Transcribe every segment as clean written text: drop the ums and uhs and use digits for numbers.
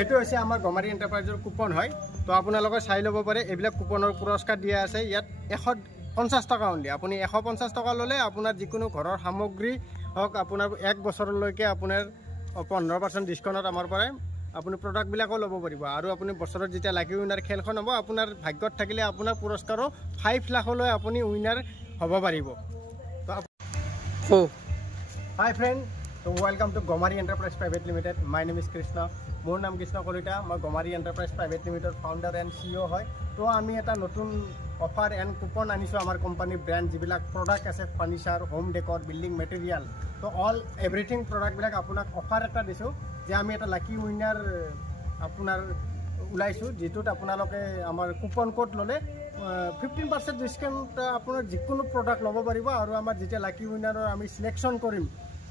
এইটো হৈছে আমাৰ গমাৰি এণ্টাৰপ্ৰাইজৰ কুপন হয়। তো আপোনালোকে চাই ল'ব পাৰে, এইবিলাক কুপনৰ পুৰস্কাৰ দিয়া আছে। ইয়াত 150 টকা অনলি। আপুনি 150 টকা ল'লে আপোনাৰ যিকোনো ঘৰৰ সামগ্ৰী হওক, আপোনাৰ 1 বছৰলৈকে আপোনাৰ 15% ডিছকাউণ্টত আমাৰ পৰাই আপুনি প্ৰডাক্টবিলাকো ল'ব পাৰিব। আৰু আপুনি বছৰত যেতিয়া লাকি উইনাৰ খেলখন হ'ব, আপোনাৰ ভাগ্যত থাকিলে আপোনাৰ পুৰস্কাৰো 5 লাখলৈ আপুনি উইনাৰ হ'ব পাৰিব। তো হাই ফ্ৰেণ্ড, তো ৱেলকাম টু গমাৰি enterprise private limited. My name is Krishna. মোৰ নাম কৃষ্ণ কলিতা। মই গমাৰি enterprise private limited founder and CEO হয়। তো আমি এটা নতুন অফাৰ এণ্ড কুপন আনিছোঁ আমাৰ কোম্পানীৰ ব্ৰেণ্ড যিবিলাক প্ৰডাক্ট আছে, ফাৰ্নিচাৰ, হোম ডেকৰ, বিল্ডিং মেটেৰিয়েল, তো অল এভৰিথিং প্ৰডাক্টবিলাক আপোনাক অফাৰ এটা দিছোঁ যে আমি এটা লাকি উইনাৰ আপোনাৰ ওলাইছোঁ, যিটোত আপোনালোকে আমাৰ কুপন কোড ল'লে 15% ডিছকাউণ্ট আপোনাৰ যিকোনো প্ৰডাক্ট ল'ব পাৰিব। আৰু আমাৰ যেতিয়া লাকি উইনাৰৰ আমি চিলেকশ্যন কৰিম,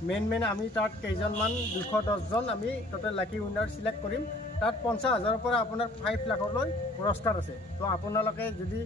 মেইন আমি তাত কেইজনমান 210 জন আমি টোটেল লাকি উইনাৰ চিলেক্ট কৰিম। তাত 50,000ৰ পৰা আপোনাৰ 5 লাখলৈ পুৰস্কাৰ আছে। তো আপোনালোকে যদি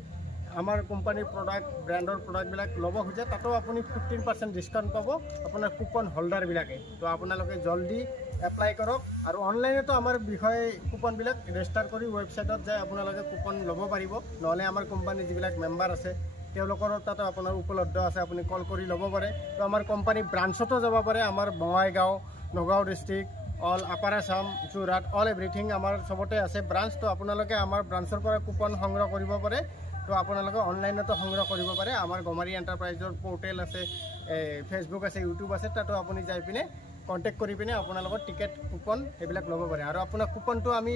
আমাৰ কোম্পানীৰ প্ৰডাক্ট, ব্ৰেণ্ডৰ প্ৰডাক্টবিলাক ল'ব খোজে, তাতো আপুনি 15% ডিছকাউণ্ট পাব আপোনাৰ কুপন হোল্ডাৰবিলাকে। তো আপোনালোকে জলদি এপ্লাই কৰক। আৰু অনলাইনতো আমাৰ বিষয়ে কুপনবিলাক ৰেজিষ্টাৰ কৰি ৱেবছাইটত যায় আপোনালোকে কুপন ল'ব পাৰিব। নহ'লে আমাৰ কোম্পানীৰ যিবিলাক মেম্বাৰ আছে তেওঁলোকৰ তাতো আপোনাৰ উপলব্ধ আছে, আপুনি কল কৰি ল'ব পাৰে। তো আমাৰ কোম্পানী ব্ৰাঞ্চতো যাব পাৰে। আমাৰ Bongaigaon, Nagaon district, all upper Assam, Jorhat, all everything আমাৰ চবতে আছে ব্ৰাঞ্চ। তো আপোনালোকে আমাৰ ব্ৰাঞ্চৰ পৰা কুপন সংগ্ৰহ কৰিব পাৰে। তো আপোনালোকে অনলাইনতো সংগ্ৰহ কৰিব পাৰে। আমাৰ গমাৰি এণ্টাৰপ্ৰাইজৰ পৰ্টেল আছে, ফেচবুক আছে, ইউটিউব আছে। তাতো আপুনি যাই পিনে কণ্টেক্ট কৰি পিনে আপোনালোকৰ টিকেট, কুপন এইবিলাক ল'ব পাৰে। আৰু আপোনাৰ কুপনটো আমি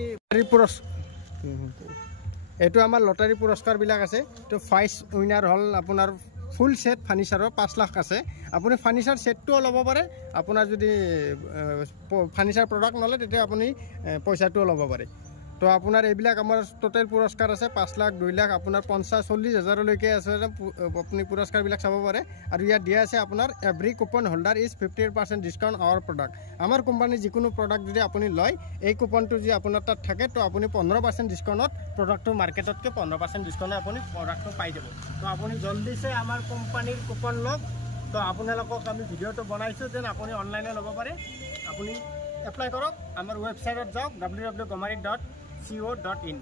এইটো আমাৰ লটাৰী পুৰস্কাৰবিলাক আছে। তো ফাৰ্ষ্ট উইনাৰ হ'ল আপোনাৰ ফুল ছেট ফাৰ্নিচাৰৰ 5 লাখ আছে। আপুনি ফাৰ্নিচাৰ ছেটটোও ল'ব পাৰে। আপোনাৰ যদি ফাৰ্নিচাৰ প্ৰডাক্ট নলয় তেতিয়া আপুনি পইচাটোও ল'ব পাৰে। তো আপোনাৰ এইবিলাক আমাৰ টোটেল পুৰস্কাৰ আছে 5 লাখ, 2 লাখ, আপোনাৰ 50-40 হাজাৰলৈকে আছে। আপুনি পুৰস্কাৰবিলাক চাব পাৰে। আৰু ইয়াত দিয়া আছে আপোনাৰ every coupon holder is 50% discount our product. আমাৰ কোম্পানীৰ যিকোনো প্ৰডাক্ট যদি আপুনি লয়, এই কুপনটো যদি আপোনাৰ তাত থাকে, তো আপুনি 15% ডিছকাউণ্টত প্ৰডাক্টটো মাৰ্কেটতকৈ 15% ডিছকাউণ্টত আপুনি প্ৰডাক্টটো পাই যাব। তো আপুনি জল্দিছে আমাৰ কোম্পানীৰ কুপন লওক। তো আপোনালোকক আমি ভিডিঅ'টো বনাইছোঁ যেন আপুনি অনলাইনে ল'ব পাৰে। আপুনি এপ্লাই কৰক, আমাৰ ৱেবছাইটত যাওক www.gomari.co.in।